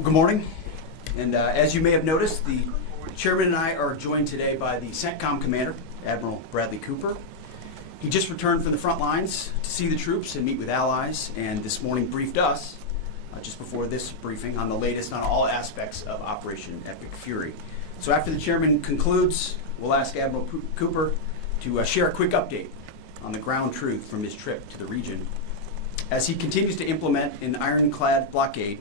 Well, good morning. And as you may have noticed, the chairman and I are joined today by the CENTCOM commander, Admiral Bradley Cooper. He just returned from the front lines to see the troops and meet with allies, and this morning briefed us, just before this briefing, on the latest on all aspects of Operation Epic Fury. So after the chairman concludes, we'll ask Admiral Cooper to share a quick update on the ground truth from his trip to the region as he continues to implement an ironclad blockade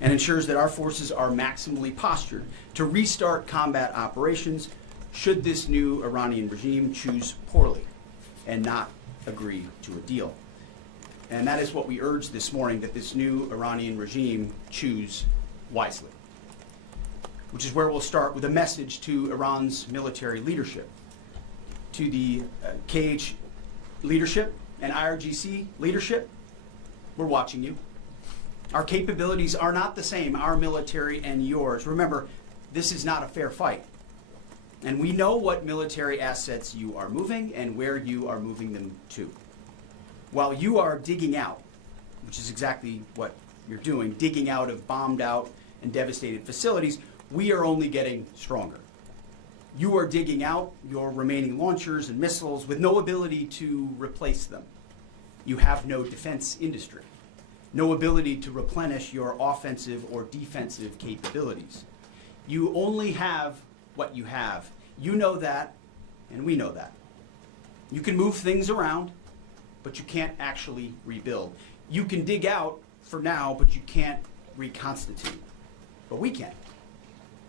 and ensures that our forces are maximally postured to restart combat operations should this new Iranian regime choose poorly and not agree to a deal. And that is what we urge this morning, that this new Iranian regime choose wisely, which is where we'll start with a message to Iran's military leadership, to the KH leadership and IRGC leadership. We're watching you. Our capabilities are not the same, our military and yours. Remember, this is not a fair fight. And we know what military assets you are moving and where you are moving them to. While you are digging out, which is exactly what you're doing, digging out of bombed out and devastated facilities, we are only getting stronger. You are digging out your remaining launchers and missiles with no ability to replace them. You have no defense industry, no ability to replenish your offensive or defensive capabilities. You only have what you have. You know that, and we know that. You can move things around, but you can't actually rebuild. You can dig out for now, but you can't reconstitute. But we can.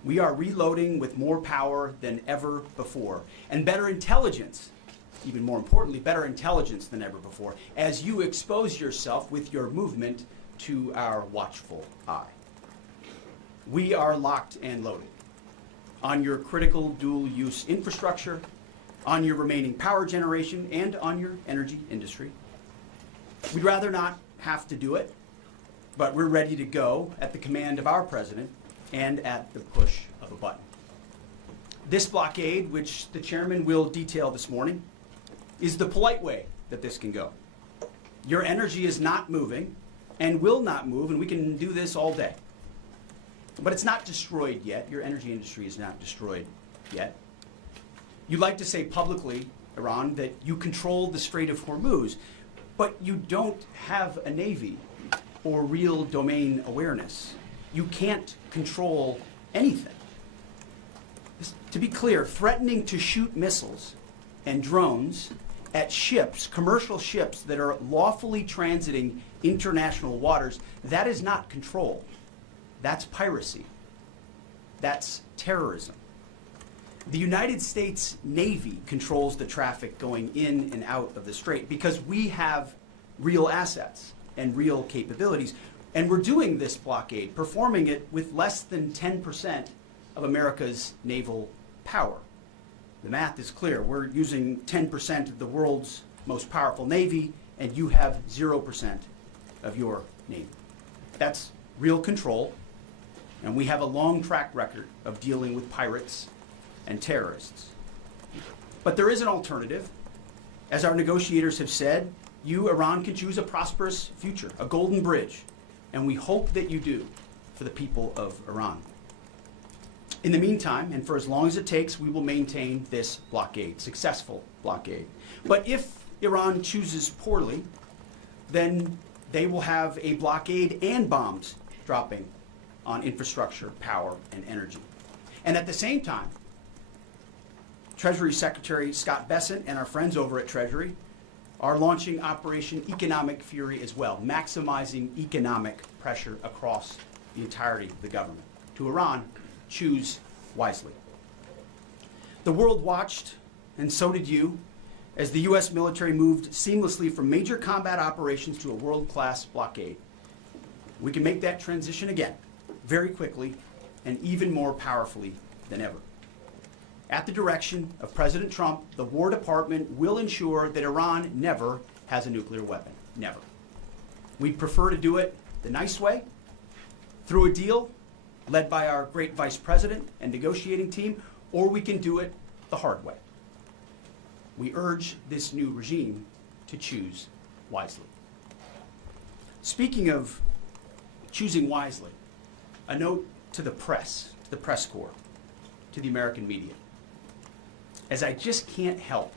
We are reloading with more power than ever before, and better intelligence, even more importantly, better intelligence than ever before, as you expose yourself with your movement to our watchful eye. We are locked and loaded on your critical dual-use infrastructure, on your remaining power generation, and on your energy industry. We'd rather not have to do it, but we're ready to go at the command of our president and at the push of a button. This blockade, which the chairman will detail this morning, is the polite way that this can go. Your energy is not moving and will not move, and we can do this all day. But it's not destroyed yet. Your energy industry is not destroyed yet. You'd like to say publicly, Iran, that you control the Strait of Hormuz, but you don't have a navy or real domain awareness. You can't control anything. To be clear, threatening to shoot missiles and drones at ships, commercial ships that are lawfully transiting international waters, that is not control. That's piracy. That's terrorism. The United States Navy controls the traffic going in and out of the strait because we have real assets and real capabilities. And we're doing this blockade, performing it with less than 10% of America's naval power. The math is clear. We're using 10% of the world's most powerful navy, and you have 0% of your navy. That's real control, and we have a long track record of dealing with pirates and terrorists. But there is an alternative. As our negotiators have said, you, Iran, can choose a prosperous future, a golden bridge, and we hope that you do for the people of Iran. In the meantime, and for as long as it takes, we will maintain this blockade, successful blockade. But if Iran chooses poorly, then they will have a blockade and bombs dropping on infrastructure, power, and energy. And at the same time, Treasury Secretary Scott Bessent and our friends over at Treasury are launching Operation Economic Fury as well, maximizing economic pressure across the entirety of the government. To Iran, choose wisely. The world watched, and so did you, as the U.S. military moved seamlessly from major combat operations to a world-class blockade. We can make that transition again, very quickly, and even more powerfully than ever. At the direction of President Trump, the War Department will ensure that Iran never has a nuclear weapon. Never. We'd prefer to do it the nice way, through a deal led by our great vice president and negotiating team, or we can do it the hard way. We urge this new regime to choose wisely. Speaking of choosing wisely, a note to the press corps, to the American media, as I just can't help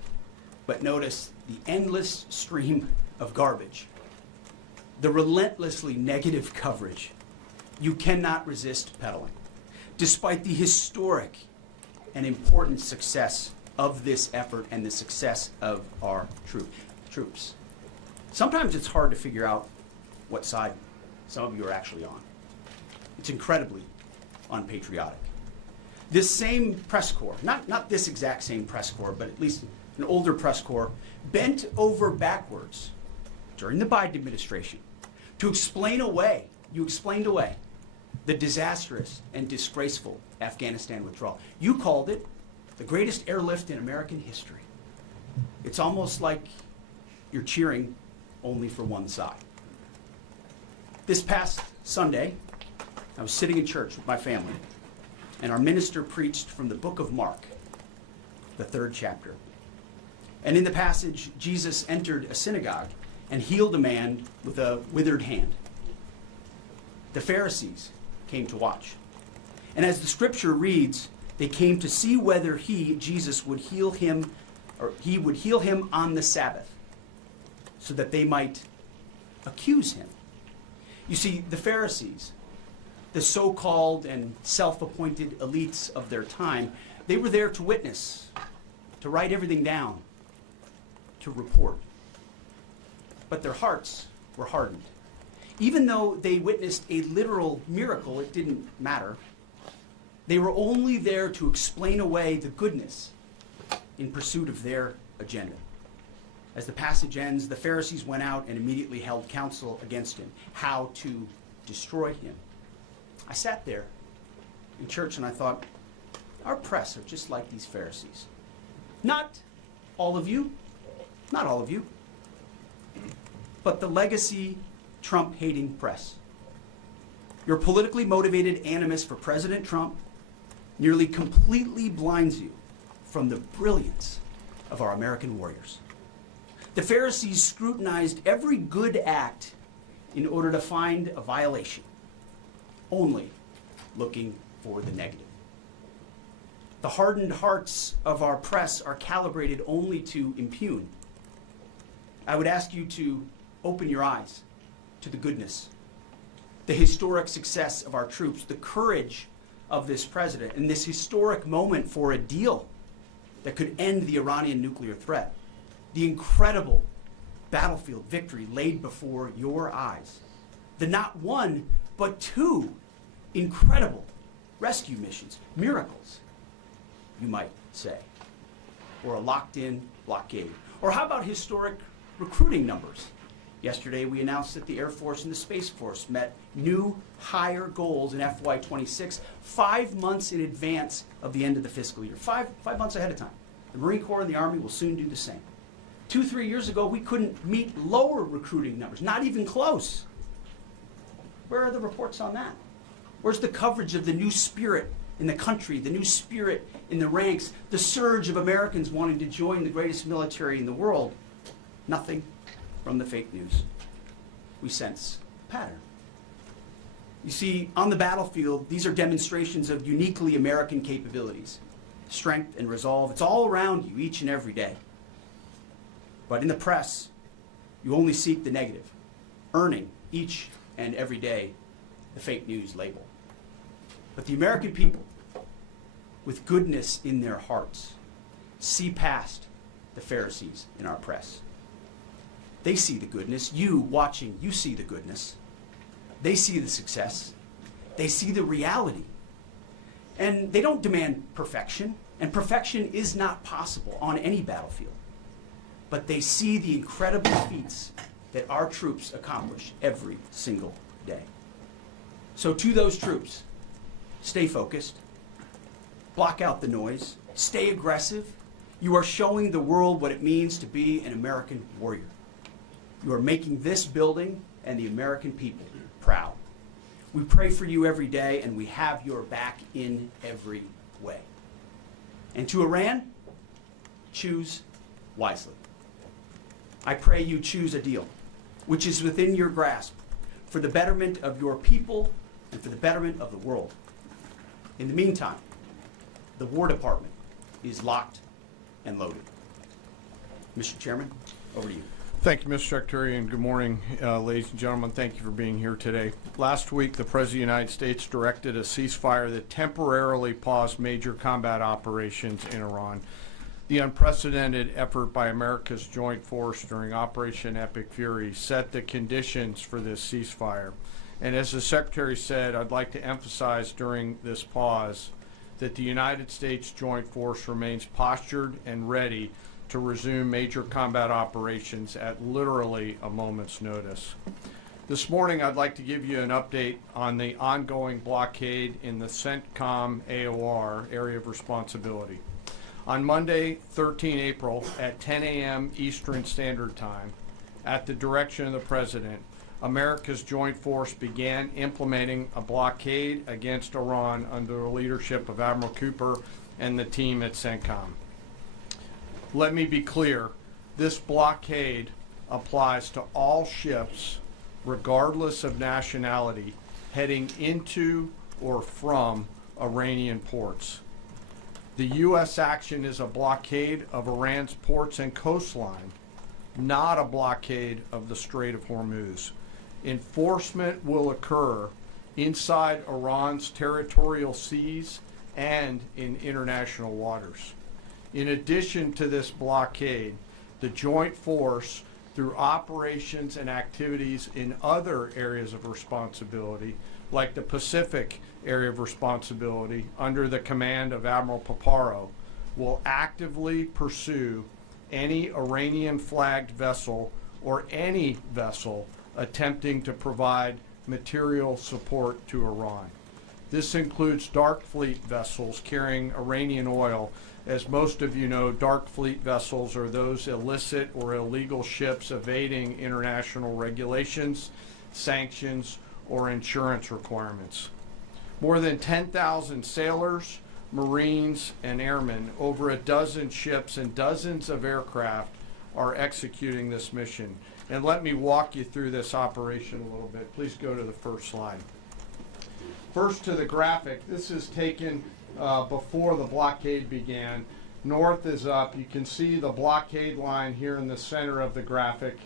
but notice the endless stream of garbage, the relentlessly negative coverage you cannot resist peddling, despite the historic and important success of this effort and the success of our troops. Sometimes it's hard to figure out what side some of you are actually on. It's incredibly unpatriotic. This same press corps, not this exact same press corps, but at least an older press corps, bent over backwards during the Biden administration to explain away, you explained away the disastrous and disgraceful Afghanistan withdrawal. You called it the greatest airlift in American history. It's almost like you're cheering only for one side. This past Sunday, I was sitting in church with my family, and our minister preached from the book of Mark, the 3rd chapter. And in the passage, Jesus entered a synagogue and healed a man with a withered hand. The Pharisees came to watch. And as the scripture reads, they came to see whether Jesus, would heal him, or he would heal him on the Sabbath, so that they might accuse him. You see, the Pharisees, the so-called and self-appointed elites of their time, they were there to witness, to write everything down, to report. But their hearts were hardened. Even though they witnessed a literal miracle, it didn't matter. They were only there to explain away the goodness in pursuit of their agenda. As the passage ends, the Pharisees went out and immediately held counsel against him, how to destroy him. I sat there in church and I thought, our press are just like these Pharisees. Not all of you, but the legacy Trump-hating press. Your politically motivated animus for President Trump nearly completely blinds you from the brilliance of our American warriors. The Pharisees scrutinized every good act in order to find a violation, only looking for the negative. The hardened hearts of our press are calibrated only to impugn. I would ask you to open your eyes to the goodness, the historic success of our troops, the courage of this president, and this historic moment for a deal that could end the Iranian nuclear threat, the incredible battlefield victory laid before your eyes, the not one, but 2 incredible rescue missions, miracles, you might say, or a locked-in blockade. Or how about historic recruiting numbers? Yesterday, we announced that the Air Force and the Space Force met new higher goals in FY26, 5 months in advance of the end of the fiscal year, five months ahead of time. The Marine Corps and the Army will soon do the same. 2-3 years ago, we couldn't meet lower recruiting numbers, not even close. Where are the reports on that? Where's the coverage of the new spirit in the country, the new spirit in the ranks, the surge of Americans wanting to join the greatest military in the world? Nothing from the fake news. We sense a pattern. You see, on the battlefield, these are demonstrations of uniquely American capabilities, strength and resolve. It's all around you each and every day. But in the press, you only seek the negative, earning each and every day the fake news label. But the American people, with goodness in their hearts, see past the Pharisees in our press. They see the goodness. You watching, you see the goodness. They see the success. They see the reality. And they don't demand perfection, and perfection is not possible on any battlefield. But they see the incredible feats that our troops accomplish every single day. So to those troops, stay focused, block out the noise, stay aggressive. You are showing the world what it means to be an American warrior. You are making this building and the American people proud. We pray for you every day, and we have your back in every way. And to Iran, choose wisely. I pray you choose a deal which is within your grasp for the betterment of your people, and for the betterment of the world. In the meantime, the War Department is locked and loaded. Mr. Chairman, over to you. Thank you, Mr. Secretary, and good morning, ladies and gentlemen. Thank you for being here today. Last week, the President of the United States directed a ceasefire that temporarily paused major combat operations in Iran. The unprecedented effort by America's joint force during Operation Epic Fury set the conditions for this ceasefire. And as the Secretary said, I'd like to emphasize during this pause that the United States joint force remains postured and ready to resume major combat operations at literally a moment's notice. This morning, I'd like to give you an update on the ongoing blockade in the CENTCOM AOR area of responsibility. On Monday, 13 April, at 10 a.m. Eastern Standard Time, at the direction of the President, America's joint force began implementing a blockade against Iran under the leadership of Admiral Cooper and the team at CENTCOM. Let me be clear, this blockade applies to all ships, regardless of nationality, heading into or from Iranian ports. The U.S. action is a blockade of Iran's ports and coastline, not a blockade of the Strait of Hormuz. Enforcement will occur inside Iran's territorial seas and in international waters. In addition to this blockade, the joint force, through operations and activities in other areas of responsibility, like the Pacific area of responsibility under the command of Admiral Paparo, will actively pursue any Iranian-flagged vessel or any vessel attempting to provide material support to Iran. This includes dark fleet vessels carrying Iranian oil. As most of you know, dark fleet vessels are those illicit or illegal ships evading international regulations, sanctions, or insurance requirements. More than 10,000 sailors, Marines, and airmen, over a dozen ships and dozens of aircraft are executing this mission. And let me walk you through this operation a little bit. Please go to the first slide. First to the graphic. This is taken before the blockade began. North is up. You can see the blockade line here in the center of the graphic,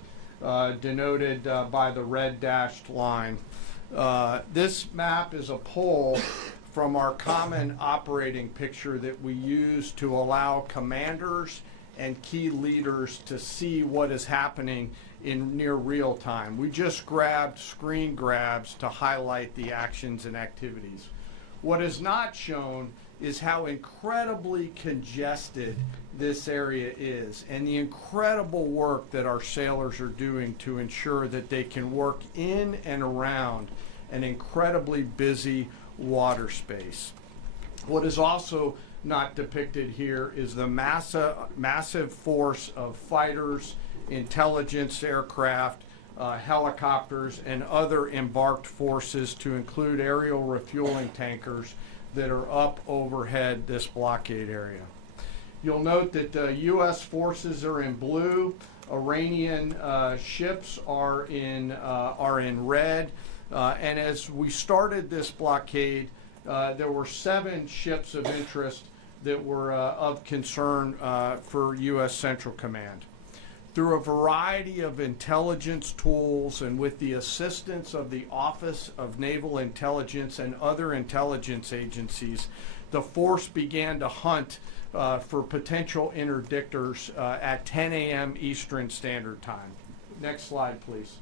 denoted by the red dashed line. This map is a pull from our common operating picture that we use to allow commanders and key leaders to see what is happening in near real time. We just grabbed screen grabs to highlight the actions and activities. What is not shown is how incredibly congested this area is and the incredible work that our sailors are doing to ensure that they can work in and around an incredibly busy water space. What is also not depicted here is the massive force of fighters, intelligence aircraft, helicopters, and other embarked forces, to include aerial refueling tankers, that are up overhead this blockade area. You'll note that the U.S. forces are in blue, Iranian ships are in red, and as we started this blockade, there were 7 ships of interest that were of concern for U.S. Central Command. Through a variety of intelligence tools and with the assistance of the Office of Naval Intelligence and other intelligence agencies, the force began to hunt for potential interdictors at 10 a.m. Eastern Standard Time. Next slide, please.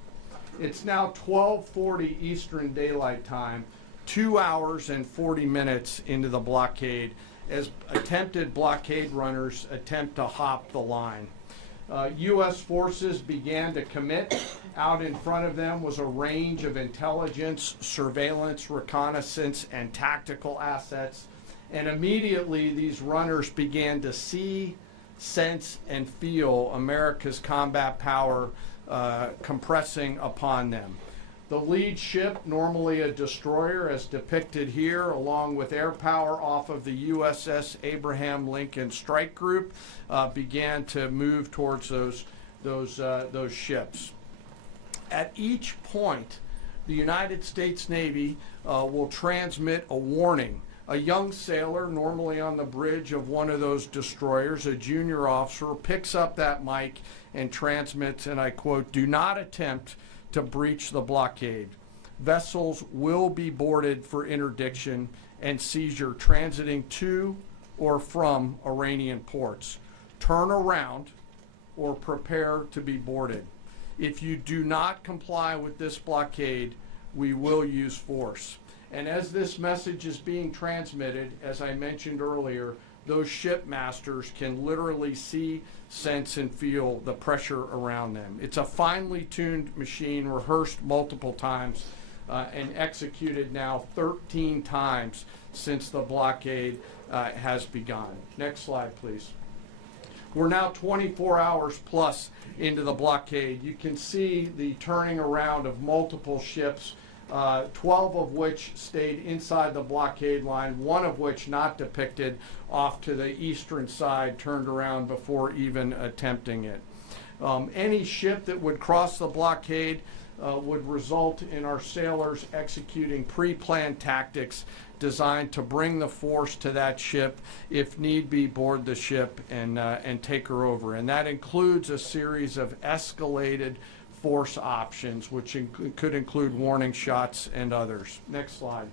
It's now 12:40 Eastern Daylight Time, 2 hours and 40 minutes into the blockade, as attempted blockade runners attempt to hop the line. U.S. forces began to commit. Out in front of them was a range of intelligence, surveillance, reconnaissance, and tactical assets. And immediately these runners began to see, sense, and feel America's combat power compressing upon them. The lead ship, normally a destroyer as depicted here, along with air power off of the USS Abraham Lincoln Strike Group, began to move towards those ships. At each point the United States Navy will transmit a warning. A young sailor, normally on the bridge of one of those destroyers, a junior officer, picks up that mic and transmits, and I quote, "Do not attempt to breach the blockade. Vessels will be boarded for interdiction and seizure transiting to or from Iranian ports. Turn around or prepare to be boarded. If you do not comply with this blockade, we will use force." And as this message is being transmitted, as I mentioned earlier, those shipmasters can literally see, sense, and feel the pressure around them. It's a finely tuned machine, rehearsed multiple times, and executed now 13 times since the blockade has begun. Next slide, please. We're now 24 hours plus into the blockade. You can see the turning around of multiple ships, 12 of which stayed inside the blockade line, one of which not depicted off to the eastern side, turned around before even attempting it. Any ship that would cross the blockade would result in our sailors executing pre-planned tactics designed to bring the force to that ship, if need be, board the ship and take her over. And that includes a series of escalated force options, which could include warning shots and others. Next slide.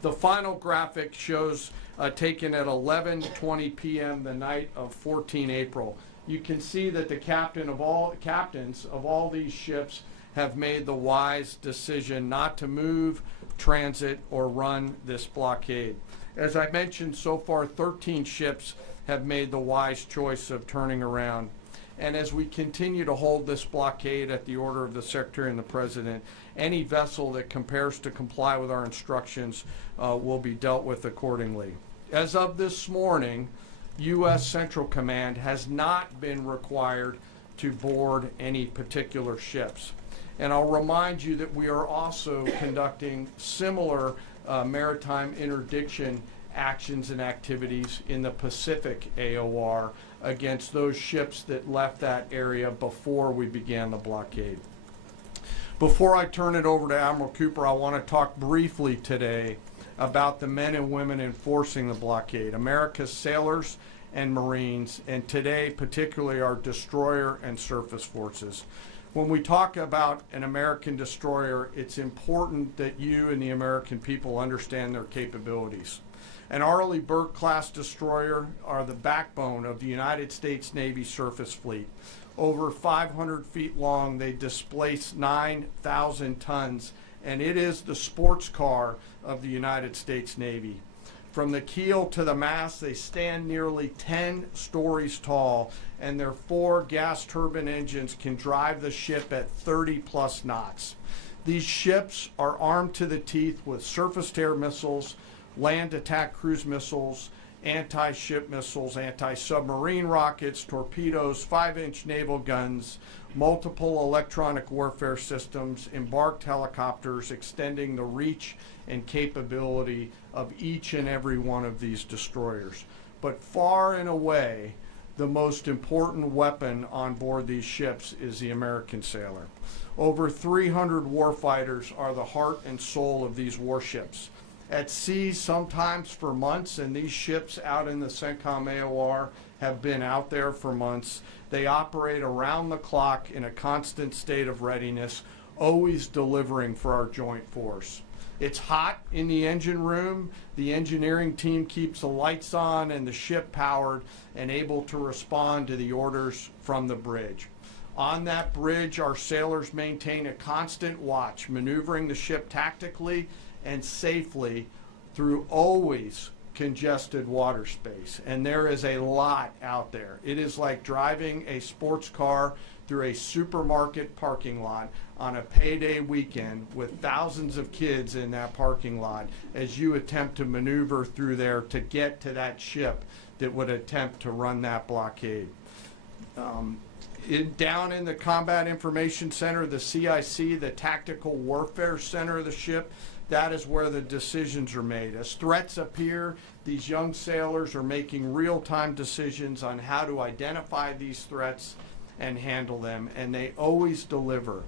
The final graphic shows taken at 11:20 p.m. the night of 14 April. You can see that the captains of all these ships have made the wise decision not to move, transit, or run this blockade. As I mentioned, so far 13 ships have made the wise choice of turning around. And as we continue to hold this blockade at the order of the Secretary and the President, any vessel that compares to comply with our instructions will be dealt with accordingly. As of this morning, U.S. Central Command has not been required to board any particular ships. And I'll remind you that we are also conducting similar maritime interdiction actions and activities in the Pacific AOR against those ships that left that area before we began the blockade. Before I turn it over to Admiral Cooper, I want to talk briefly today about the men and women enforcing the blockade, America's sailors and Marines, and today particularly our destroyer and surface forces. When we talk about an American destroyer, it's important that you and the American people understand their capabilities. An Arleigh Burke-class destroyer are the backbone of the United States Navy surface fleet. Over 500 feet long, they displace 9,000 tons, and it is the sports car of the United States Navy. From the keel to the mast, they stand nearly 10 stories tall, and their 4 gas turbine engines can drive the ship at 30-plus knots. These ships are armed to the teeth with surface-to-air missiles, land attack cruise missiles, anti-ship missiles, anti-submarine rockets, torpedoes, 5-inch naval guns, multiple electronic warfare systems, embarked helicopters, extending the reach and capability of each and every one of these destroyers. But far and away, the most important weapon on board these ships is the American sailor. Over 300 warfighters are the heart and soul of these warships. At sea, sometimes for months, and these ships out in the CENTCOM AOR have been out there for months. They operate around the clock in a constant state of readiness, always delivering for our joint force. It's hot in the engine room. The engineering team keeps the lights on and the ship powered and able to respond to the orders from the bridge. On that bridge, our sailors maintain a constant watch, maneuvering the ship tactically and safely through always congested water space. And there is a lot out there. It is like driving a sports car through a supermarket parking lot on a payday weekend with thousands of kids in that parking lot as you attempt to maneuver through there to get to that ship that would attempt to run that blockade. Down in the Combat Information Center, the CIC, the Tactical Warfare Center of the ship, that is where the decisions are made. As threats appear, these young sailors are making real-time decisions on how to identify these threats and handle them, and they always deliver.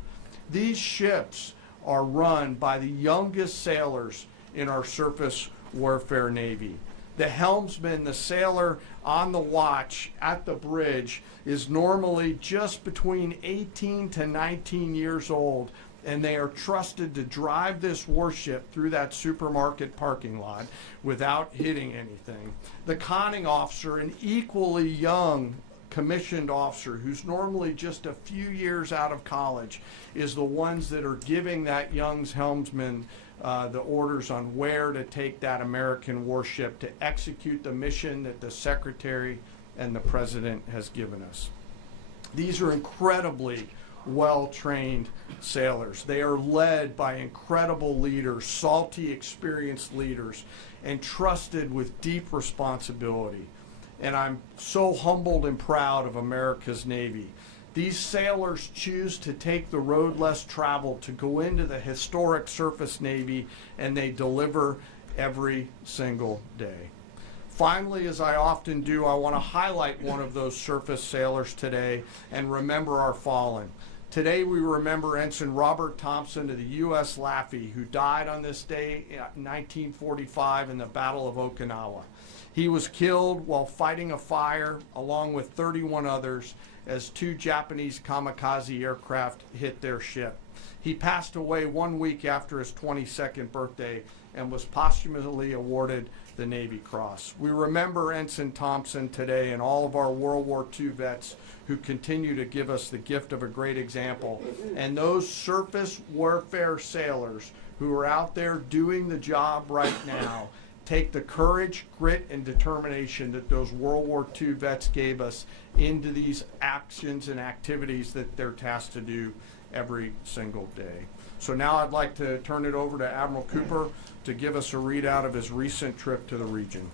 These ships are run by the youngest sailors in our surface warfare Navy. The helmsman, the sailor on the watch at the bridge, is normally just between 18 to 19 years old, and they are trusted to drive this warship through that supermarket parking lot without hitting anything. The conning officer, an equally young commissioned officer who's normally just a few years out of college, is the ones that are giving that young helmsman the orders on where to take that American warship to execute the mission that the Secretary and the President has given us. These are incredibly well-trained sailors. They are led by incredible leaders, salty, experienced leaders, and trusted with deep responsibility. And I'm so humbled and proud of America's Navy. These sailors choose to take the road less traveled to go into the historic surface Navy, and they deliver every single day. Finally, as I often do, I want to highlight one of those surface sailors today and remember our fallen. Today we remember Ensign Robert Thompson of the U.S. Laffey, who died on this day in 1945 in the Battle of Okinawa. He was killed while fighting a fire along with 31 others as 2 Japanese kamikaze aircraft hit their ship. He passed away 1 week after his 22nd birthday and was posthumously awarded the Navy Cross. We remember Ensign Thompson today and all of our World War II vets who continue to give us the gift of a great example. And those surface warfare sailors who are out there doing the job right now take the courage, grit, and determination that those World War II vets gave us into these actions and activities that they're tasked to do every single day. So now I'd like to turn it over to Admiral Cooper to give us a readout of his recent trip to the region.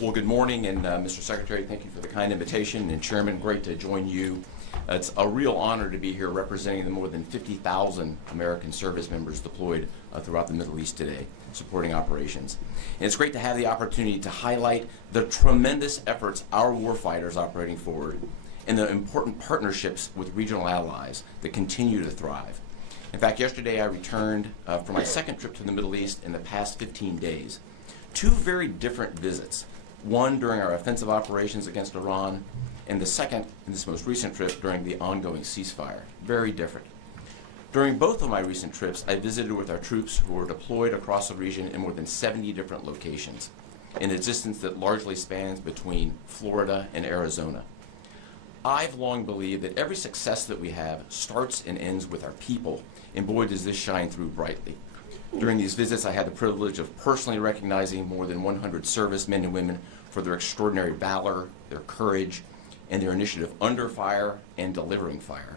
Well, good morning, and Mr. Secretary, thank you for the kind invitation, and Chairman, great to join you. It's a real honor to be here representing the more than 50,000 American service members deployed throughout the Middle East today, supporting operations. And it's great to have the opportunity to highlight the tremendous efforts our warfighters operating forward and the important partnerships with regional allies that continue to thrive. In fact, yesterday I returned from my second trip to the Middle East in the past 15 days. 2 very different visits, one during our offensive operations against Iran, and the second in this most recent trip during the ongoing ceasefire. Very different. During both of my recent trips, I visited with our troops who were deployed across the region in more than 70 different locations, in a distance that largely spans between Florida and Arizona. I've long believed that every success that we have starts and ends with our people, and boy does this shine through brightly. During these visits, I had the privilege of personally recognizing more than 100 servicemen and women for their extraordinary valor, their courage, and their initiative under fire and delivering fire.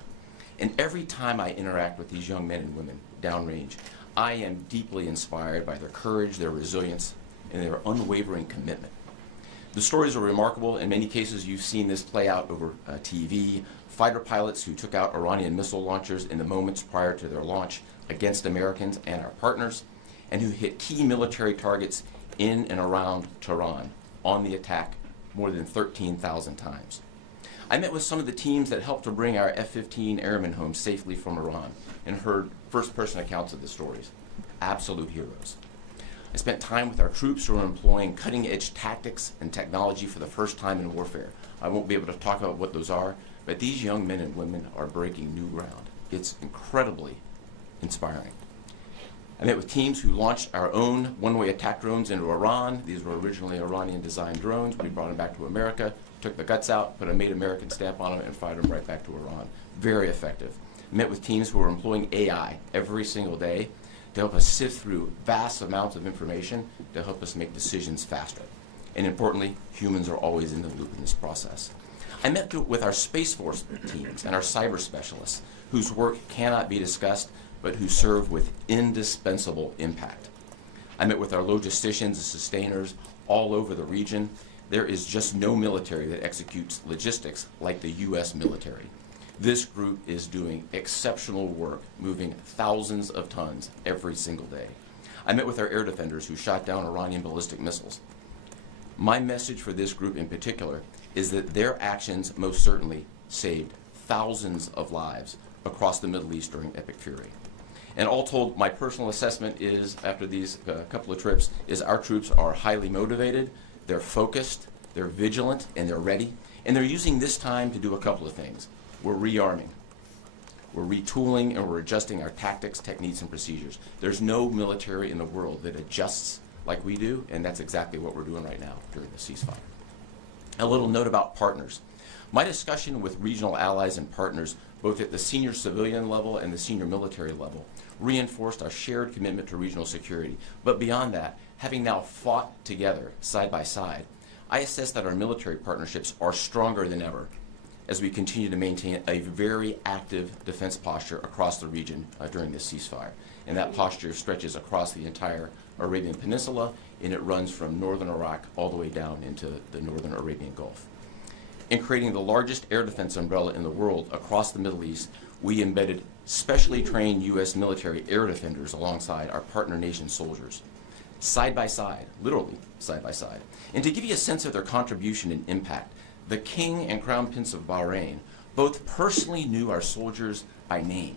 And every time I interact with these young men and women downrange, I am deeply inspired by their courage, their resilience, and their unwavering commitment. The stories are remarkable. In many cases, you've seen this play out over TV. Fighter pilots who took out Iranian missile launchers in the moments prior to their launch against Americans and our partners, and who hit key military targets in and around Tehran on the attack more than 13,000 times. I met with some of the teams that helped to bring our F-15 airmen home safely from Iran and heard first-person accounts of the stories. Absolute heroes. I spent time with our troops who are employing cutting-edge tactics and technology for the first time in warfare. I won't be able to talk about what those are, but these young men and women are breaking new ground. It's incredibly inspiring. I met with teams who launched our own one-way attack drones into Iran. These were originally Iranian-designed drones. We brought them back to America, took the guts out, put a Made American stamp on them, and fired them right back to Iran. Very effective. I met with teams who are employing AI every single day to help us sift through vast amounts of information to help us make decisions faster. And importantly, humans are always in the loop in this process. I met with our Space Force teams and our cyber specialists, whose work cannot be discussed, but who serve with indispensable impact. I met with our logisticians and sustainers all over the region. There is just no military that executes logistics like the U.S. military. This group is doing exceptional work, moving thousands of tons every single day. I met with our air defenders who shot down Iranian ballistic missiles. My message for this group in particular is that their actions most certainly saved thousands of lives across the Middle East during Epic Fury. And all told, my personal assessment is, after these couple of trips, is our troops are highly motivated, they're focused, they're vigilant, and they're ready. And they're using this time to do a couple of things. We're rearming, we're retooling, and we're adjusting our tactics, techniques, and procedures. There's no military in the world that adjusts like we do, and that's exactly what we're doing right now during the ceasefire. A little note about partners. My discussion with regional allies and partners, both at the senior civilian level and the senior military level, reinforced our shared commitment to regional security. But beyond that, having now fought together, side by side, I assess that our military partnerships are stronger than ever as we continue to maintain a very active defense posture across the region during this ceasefire. And that posture stretches across the entire Arabian Peninsula, and it runs from northern Iraq all the way down into the northern Arabian Gulf. In creating the largest air defense umbrella in the world across the Middle East, we embedded specially trained U.S. military air defenders alongside our partner nation soldiers, side by side, literally side by side. And to give you a sense of their contribution and impact, the King and Crown Prince of Bahrain both personally knew our soldiers by name.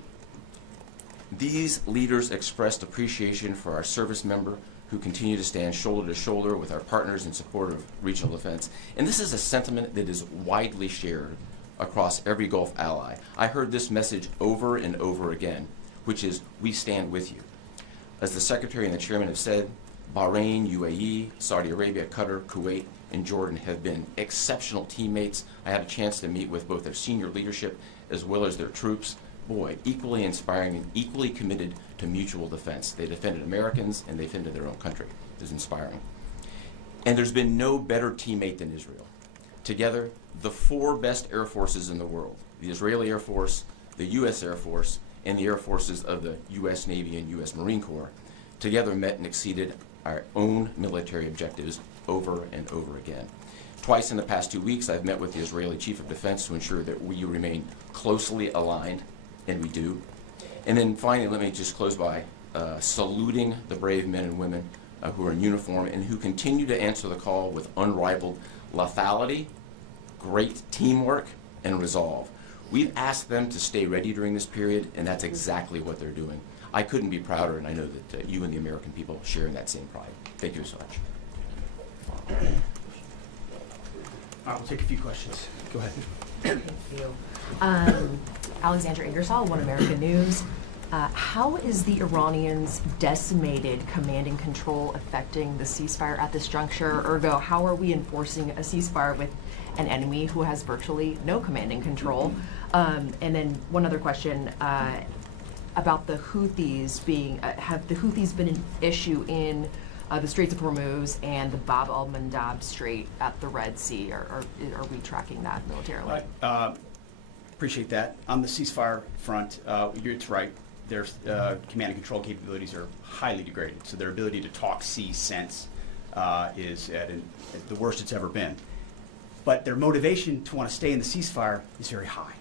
These leaders expressed appreciation for our service member who continue to stand shoulder to shoulder with our partners in support of regional defense. And this is a sentiment that is widely shared across every Gulf ally. I heard this message over and over again, which is, we stand with you. As the Secretary and the Chairman have said, Bahrain, UAE, Saudi Arabia, Qatar, Kuwait, and Jordan have been exceptional teammates. I had a chance to meet with both their senior leadership as well as their troops. Boy, equally inspiring and equally committed to mutual defense. They defended Americans and they defended their own country. It was inspiring. And there's been no better teammate than Israel. Together, the four best air forces in the world, the Israeli Air Force, the U.S. Air Force, and the air forces of the U.S. Navy and U.S. Marine Corps, together met and exceeded our own military objectives over and over again. Twice in the past 2 weeks, I've met with the Israeli Chief of Defense to ensure that we remain closely aligned, and we do. And then finally, let me just close by saluting the brave men and women who are in uniform and who continue to answer the call with unrivaled lethality, great teamwork, and resolve. We've asked them to stay ready during this period, and that's exactly what they're doing. I couldn't be prouder, and I know that you and the American people share in that same pride. Thank you so much. All right, we'll take a few questions. Go ahead. Thank you. Alexandra Ingersoll, One American News. How is the Iranians' decimated command and control affecting the ceasefire at this juncture? Ergo, how are we enforcing a ceasefire with an enemy who has virtually no command and control? And then one other question about the Houthis being, have the Houthis been an issue in the Straits of Hormuz and the Bab al-Mandab Strait at the Red Sea, or are we tracking that militarily? Appreciate that. On the ceasefire front, it's right. Their command and control capabilities are highly degraded, so their ability to talk, see, sense is at the worst it's ever been. But their motivation to want to stay in the ceasefire is very high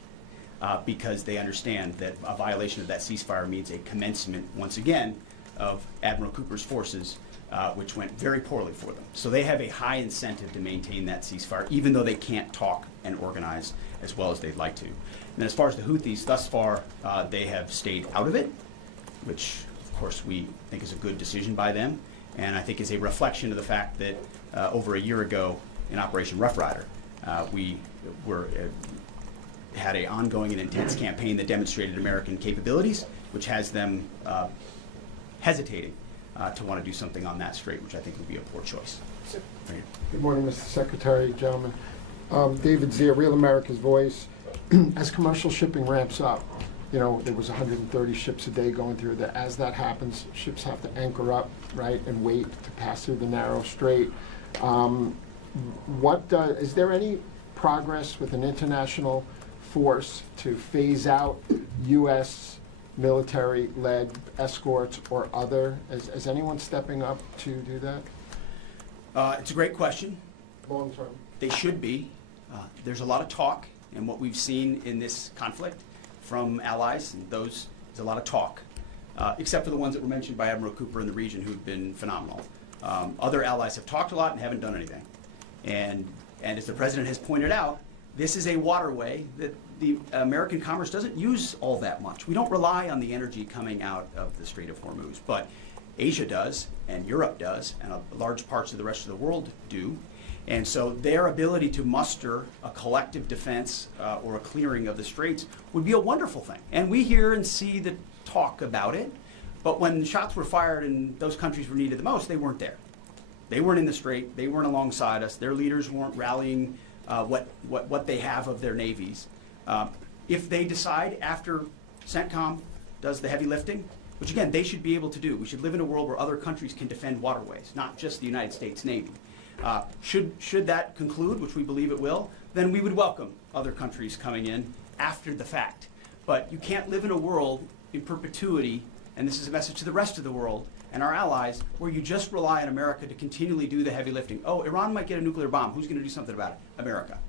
because they understand that a violation of that ceasefire means a commencement, once again, of Admiral Cooper's forces, which went very poorly for them. So they have a high incentive to maintain that ceasefire, even though they can't talk and organize as well as they'd like to. And as far as the Houthis, thus far, they have stayed out of it, which, of course, we think is a good decision by them, and I think is a reflection of the fact that over a year ago in Operation Rough Rider, we had an ongoing and intense campaign that demonstrated American capabilities, which has them hesitating to want to do something on that strait, which I think would be a poor choice. Right. Good morning, Mr. Secretary, gentlemen. David Zia, Real America's Voice. As commercial shipping ramps up, you know, there was 130 ships a day going through there. As that happens, ships have to anchor up, right, and wait to pass through the narrow strait. Is there any progress with an international force to phase out U.S. military-led escorts or other? Is anyone stepping up to do that? It's a great question. Long term. They should be. There's a lot of talk, and what we've seen in this conflict from allies, and those is a lot of talk, except for the ones that were mentioned by Admiral Cooper in the region who've been phenomenal. Other allies have talked a lot and haven't done anything. And as the President has pointed out, this is a waterway that the American commerce doesn't use all that much. We don't rely on the energy coming out of the Strait of Hormuz, but Asia does, and Europe does, and large parts of the rest of the world do. And so their ability to muster a collective defense or a clearing of the straits would be a wonderful thing. And we hear and see the talk about it, but when shots were fired and those countries were needed the most, they weren't there. They weren't in the strait, they weren't alongside us, their leaders weren't rallying what they have of their navies. If they decide after CENTCOM does the heavy lifting, which again, they should be able to do. We should live in a world where other countries can defend waterways, not just the United States Navy. Should that conclude, which we believe it will, then we would welcome other countries coming in after the fact. But you can't live in a world in perpetuity, and this is a message to the rest of the world and our allies, where you just rely on America to continually do the heavy lifting. Oh, Iran might get a nuclear bomb. Who's going to do something about it? America.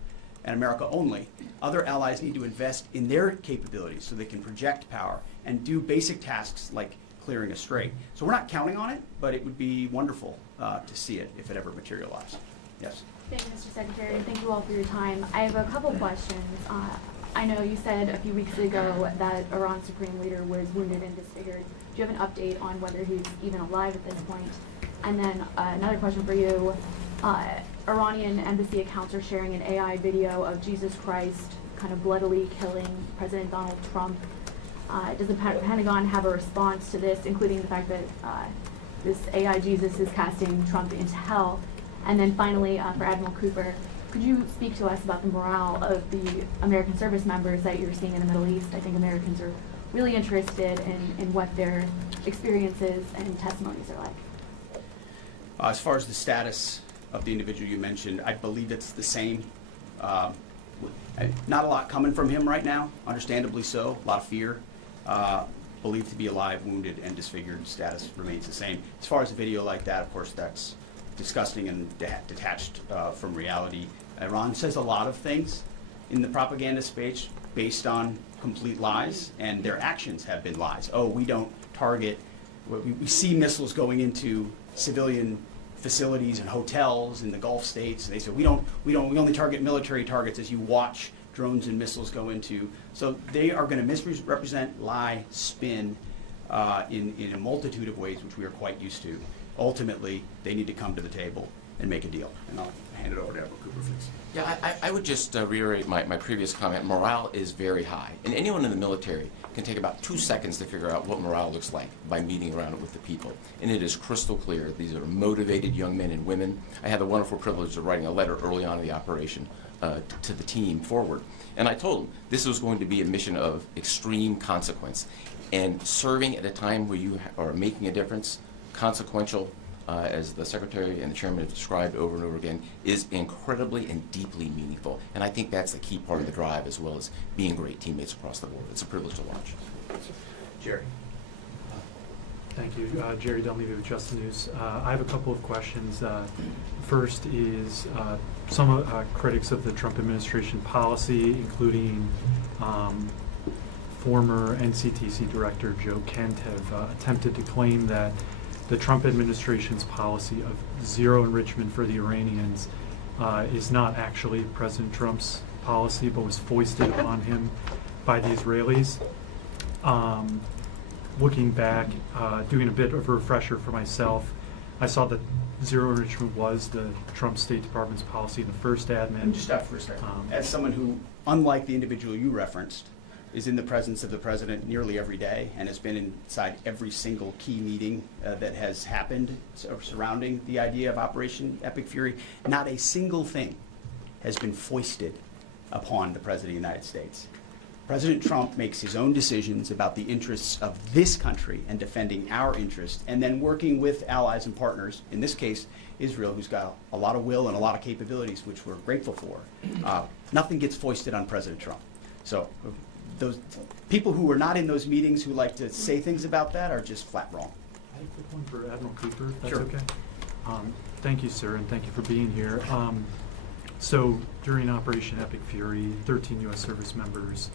And America only. Other allies need to invest in their capabilities so they can project power and do basic tasks like clearing a strait. So we're not counting on it, but it would be wonderful to see it if it ever materialized. Yes? Thank you, Mr. Secretary, and thank you all for your time. I have a couple questions. I know you said a few weeks ago that Iran's supreme leader was wounded and disfigured. Do you have an update on whether he's even alive at this point? And then another question for you. Iranian embassy accounts are sharing an AI video of Jesus Christ kind of bloodily killing President Donald Trump. Does the Pentagon have a response to this, including the fact that this AI Jesus is casting Trump into hell? And then finally, for Admiral Cooper, could you speak to us about the morale of the American service members that you're seeing in the Middle East? I think Americans are really interested in what their experiences and testimonies are like. As far as the status of the individual you mentioned, I believe it's the same. Not a lot coming from him right now, understandably so, a lot of fear. Believed to be alive, wounded, and disfigured. Status remains the same. As far as a video like that, of course, that's disgusting and detached from reality. Iran says a lot of things in the propaganda space based on complete lies, and their actions have been lies. Oh, we don't target, we see missiles going into civilian facilities and hotels in the Gulf states. They say we only target military targets as you watch drones and missiles go into. So they are going to misrepresent, lie, spin in a multitude of ways, which we are quite used to. Ultimately, they need to come to the table and make a deal. And I'll hand it over to Admiral Cooper, please. Yeah, I would just reiterate my previous comment. Morale is very high. And anyone in the military can take about 2 seconds to figure out what morale looks like by meeting around it with the people. And it is crystal clear. These are motivated young men and women. I had the wonderful privilege of writing a letter early on in the operation to the team forward. And I told them this was going to be a mission of extreme consequence. And serving at a time where you are making a difference, consequential, as the Secretary and the Chairman have described over and over again, is incredibly and deeply meaningful. And I think that's the key part of the drive, as well as being great teammates across the board. It's a privilege to watch. Jerry. Thank you. Jerry Dunleavy with Just the News. I have a couple of questions. First is some critics of the Trump administration policy, including former NCTC Director Joe Kent, have attempted to claim that the Trump administration's policy of zero enrichment for the Iranians is not actually President Trump's policy, but was foisted upon him by the Israelis. Looking back, doing a bit of a refresher for myself, I saw that zero enrichment was the Trump State Department's policy in the first admin. Just stop for a second. As someone who, unlike the individual you referenced, is in the presence of the president nearly every day and has been inside every single key meeting that has happened surrounding the idea of Operation Epic Fury, not a single thing has been foisted upon the President of the United States. President Trump makes his own decisions about the interests of this country and defending our interests, and then working with allies and partners, in this case, Israel, who's got a lot of will and a lot of capabilities, which we're grateful for. Nothing gets foisted on President Trump. So those people who are not in those meetings who like to say things about that are just flat wrong. I have a quick one for Admiral Cooper, if that's Sure. okay. Thank you, sir, and thank you for being here. So during Operation Epic Fury, 13 U.S. service members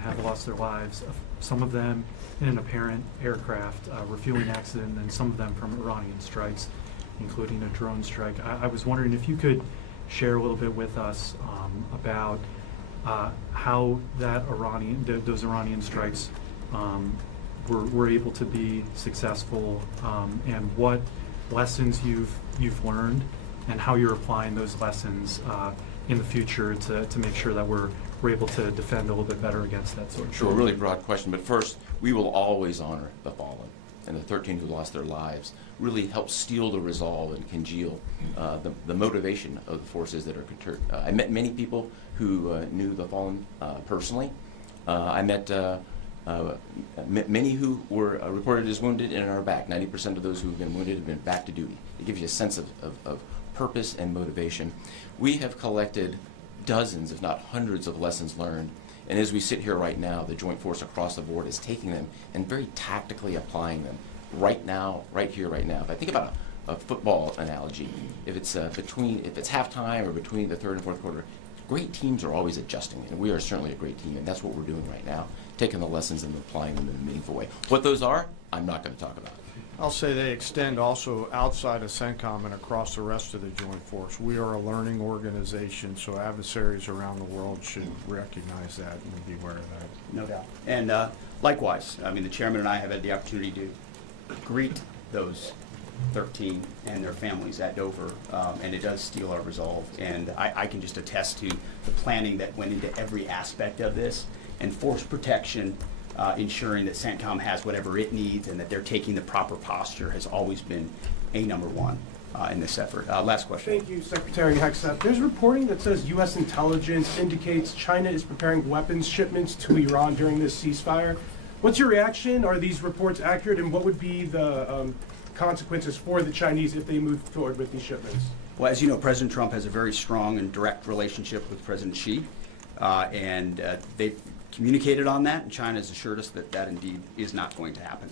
have lost their lives. Some of them in an apparent aircraft refueling accident, and some of them from Iranian strikes, including a drone strike. I was wondering if you could share a little bit with us about how those Iranian strikes were able to be successful, and what lessons you've learned, and how you're applying those lessons in the future to make sure that we're able to defend a little bit better against that sort of thing. Sure, a really broad question, but first, we will always honor the fallen, and the 13 who lost their lives really help steel the resolve and congeal the motivation of the forces that are concerned. I met many people who knew the fallen personally. I met many who were reported as wounded and are back. 90% of those who have been wounded have been back to duty. It gives you a sense of purpose and motivation. We have collected dozens, if not hundreds, of lessons learned. And as we sit here right now, the Joint Force across the board is taking them and very tactically applying them right now, right here, right now. If I think about a football analogy, if it's halftime or between the third and fourth quarter, great teams are always adjusting, and we are certainly a great team, and that's what we're doing right now, taking the lessons and applying them in a meaningful way. What those are, I'm not going to talk about. I'll say they extend also outside of CENTCOM and across the rest of the Joint Force. We are a learning organization, so adversaries around the world should recognize that and be aware of that. No doubt. And likewise, I mean, the chairman and I have had the opportunity to greet those 13 and their families at Dover, and it does steel our resolve. And I can just attest to the planning that went into every aspect of this, and force protection, ensuring that CENTCOM has whatever it needs and that they're taking the proper posture has always been number one in this effort. Last question. Thank you, Secretary Hegseth. There's reporting that says U.S. intelligence indicates China is preparing weapons shipments to Iran during this ceasefire. What's your reaction? Are these reports accurate, and what would be the consequences for the Chinese if they move forward with these shipments? Well, as you know, President Trump has a very strong and direct relationship with President Xi, and they've communicated on that, and China has assured us that that indeed is not going to happen,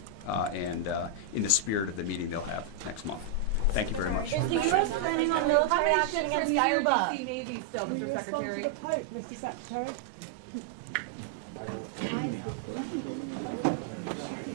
and in the spirit of the meeting they'll have next month. Thank you very much. Is the U.S. planning on military action against Cuba? Navy still, Mr. Secretary. Mr. Secretary.